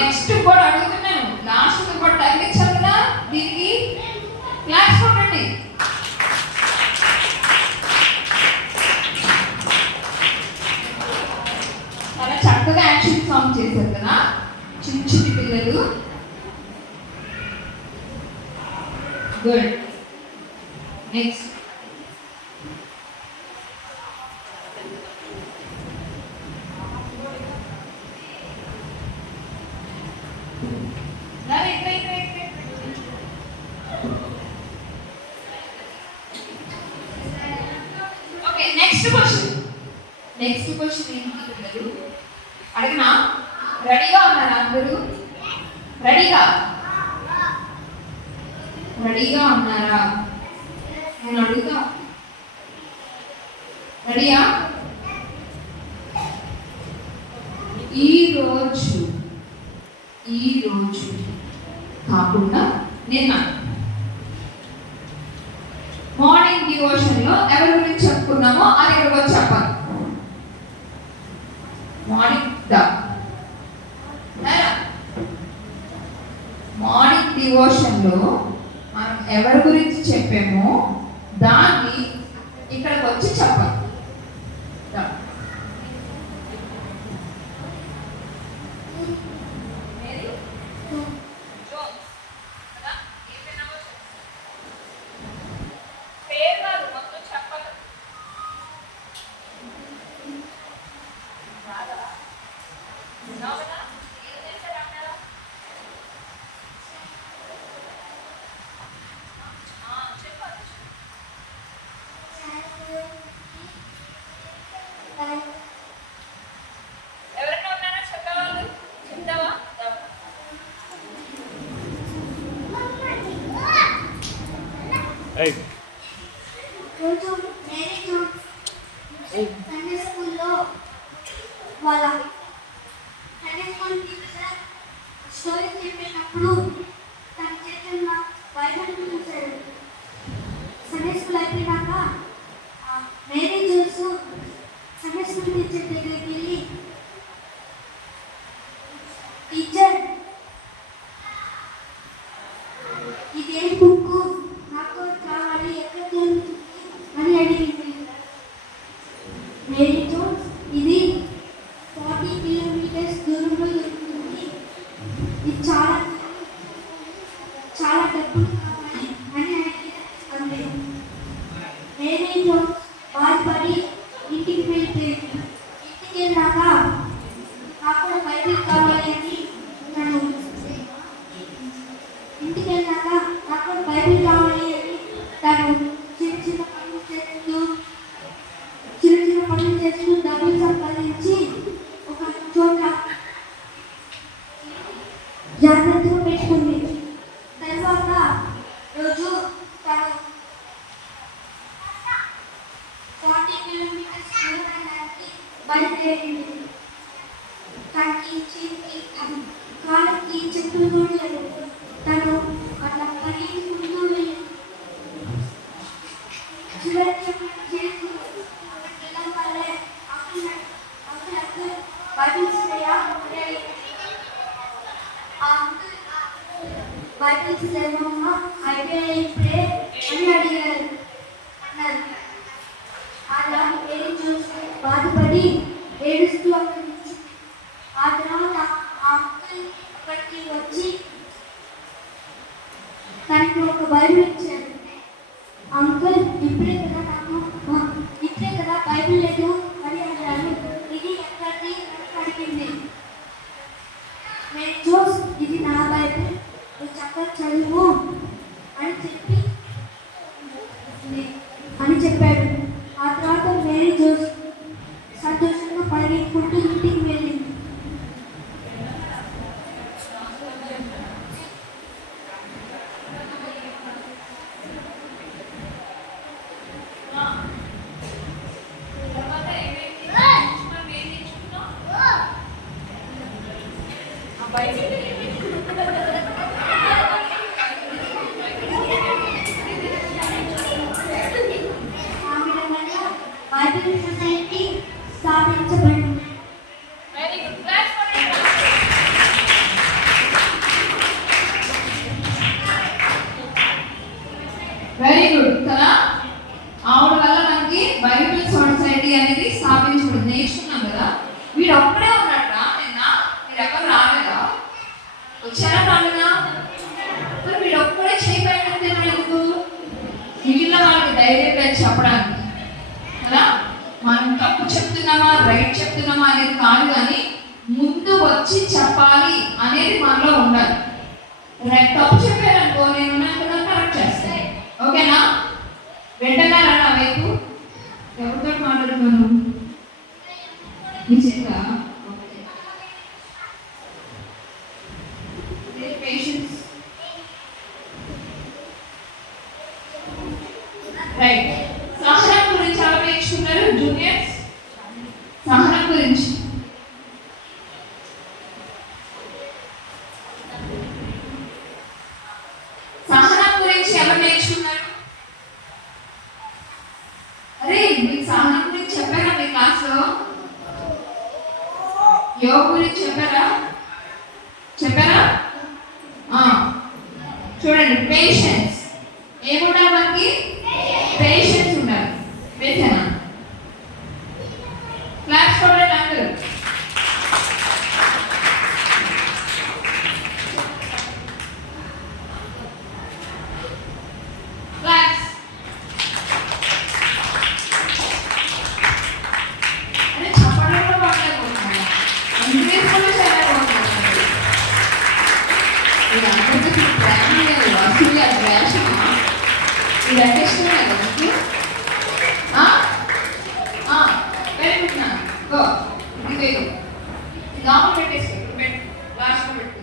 Next కూడా అడుగుతున్నాను. Last కూడా టైం ఇచ్చారు కదా, దీనికి క్లాస్ కొట్టండి. చాలా చక్కగా యాక్షన్ సాంగ్ చేశారు కదా చిన్న చిన్న పిల్లలు. గుడ్. నెక్స్ట్ నెక్స్ట్ క్వశ్చన్ ఏంటి పిల్లలు అడిగినా? రెడీగా ఉన్నారా అందరూ? రెడీగా ఉన్నారా? నేను అడుగుతా, రెడీయా? ఈ రోజు కాకుండా నిన్న మార్నింగ్ డివోషన్ లో ఎవరి గురించి చెప్పుకున్నామో అది ఇక్కడ వచ్చి చెప్పాలి. మార్నింగ్ డివోషన్ లో మనం ఎవరి గురించి చెప్పామో దాన్ని ఇక్కడికి వచ్చి చెప్పాలి. సండే స్కూల్లో వాళ్ళ సండే స్కూల్ టీచర్ స్టోరీ చెప్పేటప్పుడు తన చేతుల్లో బైబిల్ చూశాడు. సండే స్కూల్ అయిపోయినాక మేరీ చూస్తూ సండే స్కూల్ టీచర్ దగ్గరికి వెళ్ళి, టీచర్ ఇదే బుక్ నాకు కావాలి, ఎక్కడ దొరుకుతుంది అని అడిగింది. మేరీ జోన్స్ ఇది 40 కిలోమీటర్స్ దూరంలో దొరుకుతుంది, ఇది చాలా డబ్బులు కావాలి అయిపోయింది. తనకి చేతికి కాళ్ళకి చెప్పులు కూడా లేవు. తను అట్లా పరిగెత్తుకుంటూ వెళ్ళింది. చివరికి చేతులు వెళ్ళగానే అంకుల్ బైబిల్స్యా బైబిల్స్ లేవమ్మా అయిపోయాయి ఇప్పుడే అని అడిగారు. అలా ఏది చూసి బాధపడి ఏడుస్తూ అక్కడి నుంచి ఆ తర్వాత ఆ అంకుల్ అక్కడికి వచ్చి తనకి ఒక బైబిల్ ఇచ్చారు. అంకుల్ ఇప్పుడే కదా బైబిల్ లేదు అని అడిగారు. ఇది ఎక్కడిది అడిగింది. నేను చూసి ఇది నా బైబిల్, నువ్వు చక్కగా చదువు అని చెప్పాడు. ఆ తర్వాత మేరీ జోస్ సంతోషంగా పరిగెత్తుకుంటూ ఇంటికి వెళ్ళింది. బైబిల్ సొసైటీ స్థాపించబడింది. వెరీ గుడ్ కదా. ఆవిడ వల్ల మనకి బైబిల్ సొసైటీ అనేది స్థాపించబడింది. నేర్చుకున్నాం కదా. వీడు ఒక్కడే ఉన్నట్రా నిన్న, మీరు ఎవరు రాలేదా? వచ్చారా రాలేదా? మరి వీడు ఒక్కడే చేయబడినట్టు ఎందుకు? మిగిలిన వాళ్ళకి ధైర్యంగా చెప్పడానికి కదా. మనం తప్పు చెప్తున్నామా రైట్ చెప్తున్నామా అనేది కాదు, కానీ ముందు వచ్చి చెప్పాలి అనేది మనలో ఉండాలి. తప్పు చెప్పారనుకో నేను కరెక్ట్ చేస్తాను. ఓకేనా? వెంటనారా నా వైపు ఎవరితో మాట్లాడుతున్నాను? నిజంగా పేషెన్స్ రైట్. సహనం గురించి ఎలా నేర్చుకున్నారు జూనియర్స్? సహనం గురించి ఎవరు నేర్చుకున్నారు? అరే మీకు సహనం గురించి చెప్పారా మీ క్లాస్లో? యోగ గురించి చెప్పారా? చూడండి, పేషెన్స్ ఏముండాలి మనకి? పేషెన్స్ ఉండాలి. పేషెనా? క్లాస్ కొడండి అందరూ. క్లాస్. అరే చప్పట్లు కూడా పడలేకపోతున్నాను. ఇంగ్లీష్ కూడా చదవకపోతున్నాను. ఇది అందరికీ ప్రేమ లేదు, అసూయ, ద్వేషమా? ఇది అంటే ఇష్టమే కదా మీకు? వెరీ గుడ్ నా గో. ఇది లోపల పెట్టేసి లాస్ట్ పెట్టు.